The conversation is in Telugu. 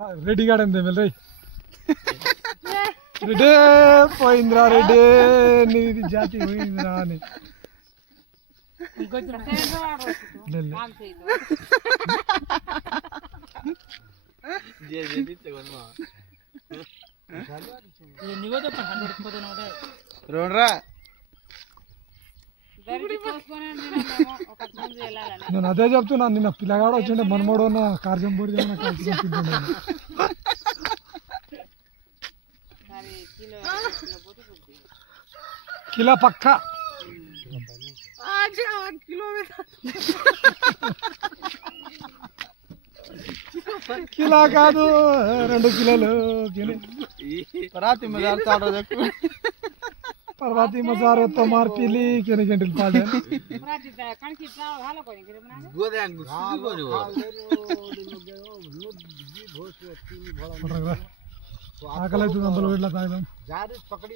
रेडी गार्डन दे मेल रे रेडे పోయింద్రా రెడీ నీది జాతి పోయింద్రా అని जे जे दिसते कोण मग ये निवतो पण 100 పోతే నోటే रोणरा దరిది పోస్పోన్ నేను ఒక ముందు వెళ్ళాలని నేను అదే చెప్తున్నా నిన్న పిల్లగాడు వచ్చిండే మనమోడు నా కార్ జంబోడి దేనా కలిసి తింటున్నాడు మరి కిలో పోతే కిలో పక్కా आज किलो కిలో కాదు 2 కిలోలు पराती में जाता देखो पर्वाती मजार तो मार पीली केने गेंटिल पाडे मराठी कणकी चाव घाला कोणी घरी म्हणा गोदे गुस्सी कोणी आकल అయితే అందులో వెళ్ళా తాగదాం जारी पकड़ी